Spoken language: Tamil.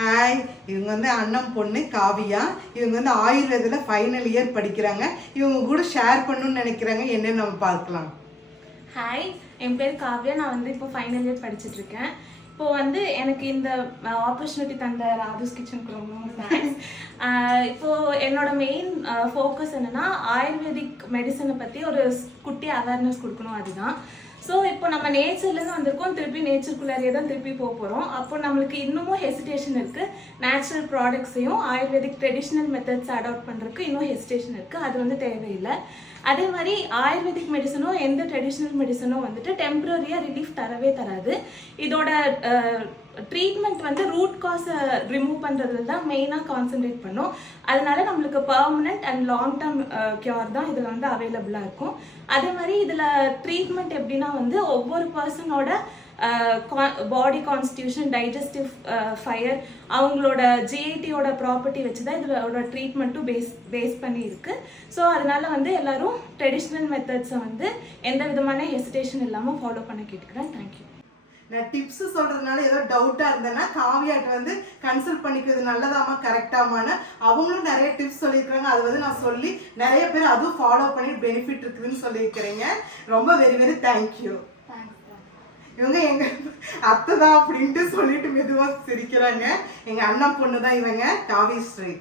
ஹாய், இவங்க வந்து அண்ணன் பொண்ணு காவியா. இவங்க வந்து ஆயுர்வேதில் ஃபைனல் இயர் படிக்கிறாங்க. இவங்க கூட ஷேர் பண்ணணும்னு நினைக்கிறாங்க. என்னன்னு நம்ம பார்க்கலாம். ஹாய், என் பேர் காவியா. நான் வந்து இப்போ ஃபைனல் இயர் படிச்சுட்டு இருக்கேன். இப்போ வந்து எனக்கு இந்த ஆப்பர்ச்சுனிட்டி தந்த ராதுஸ் கிச்சனுக்கு ரொம்ப தேங்க்ஸ். இப்போ என்னோட மெயின் ஃபோக்கஸ் என்னன்னா ஆயுர்வேதிக் மெடிசனை பற்றி ஒரு குட்டி அவேர்னஸ் கொடுக்கணும். அதுதான். ஸோ இப்போ நம்ம நேச்சர்லேருந்து வந்திருக்கோம், திருப்பி நேச்சருக்குள்ளாரியே தான் திருப்பி போக போகிறோம். அப்போ நம்மளுக்கு இன்னமும் ஹெசிடேஷன் இருக்குது. நேச்சுரல் ப்ராடக்ட்ஸையும் ஆயுர்வேதிக் ட்ரெடிஷ்னல் மெத்தட்ஸ் அடாப்ட் பண்ணுறதுக்கு இன்னும் ஹெசிடேஷன் இருக்குது. அது வந்து தேவையில்லை. அதே மாதிரி ஆயுர்வேதிக் மெடிசனும் எந்த ட்ரெடிஷ்னல் மெடிசனும் வந்துட்டு டெம்பரரியாக ரிலீஃப் தரவே தராது. இதோட ட்ரீட்மெண்ட் வந்து ரூட் காஸை ரிமூவ் பண்ணுறதுல தான் மெயினாக கான்சென்ட்ரேட் பண்ணும். அதனால நம்மளுக்கு permanent and long term cure தான் இதில் வந்து அவைலபிளாக இருக்கும். அதே மாதிரி இதில் ட்ரீட்மெண்ட் எப்படின்னா வந்து ஒவ்வொரு பர்சனோட பாடி கான்ஸ்டியூஷன், டைஜஸ்டிவ் ஃபயர், அவங்களோட ஜிஐடியோட ப்ராப்பர்ட்டி வச்சு தான் இதோட ட்ரீட்மெண்ட்டும் பேஸ் பண்ணி இருக்குது. ஸோ அதனால வந்து எல்லாரும் ட்ரெடிஷ்னல் மெத்தட்ஸை வந்து எந்த விதமான ஹெசிடேஷன் இல்லாமல் ஃபாலோ பண்ண கேட்டுக்கிறேன். தேங்க்யூ. நான் டிப்ஸ் சொல்கிறதுனால ஏதோ டவுட்டாக இருந்தேன்னா காவியாட்ட வந்து கன்சல்ட் பண்ணிக்கிறது நல்லதாமா கரெக்டாமான்னு அவங்களும் நிறைய டிப்ஸ் சொல்லியிருக்காங்க. அது வந்து நான் சொல்லி நிறைய பேர் அதுவும் ஃபாலோ பண்ணி பெனிஃபிட் இருக்குதுன்னு சொல்லியிருக்கிறீங்க. ரொம்ப வெரி வெரி தேங்க்யூ. இவங்க எங்கள் அத்தை தான் அப்படின்ட்டு சொல்லிட்டு மெதுவாக சிரிக்கிறாங்க. எங்கள் அண்ணன் பொண்ணு தான் இவங்க, காவிஸ்ரீ.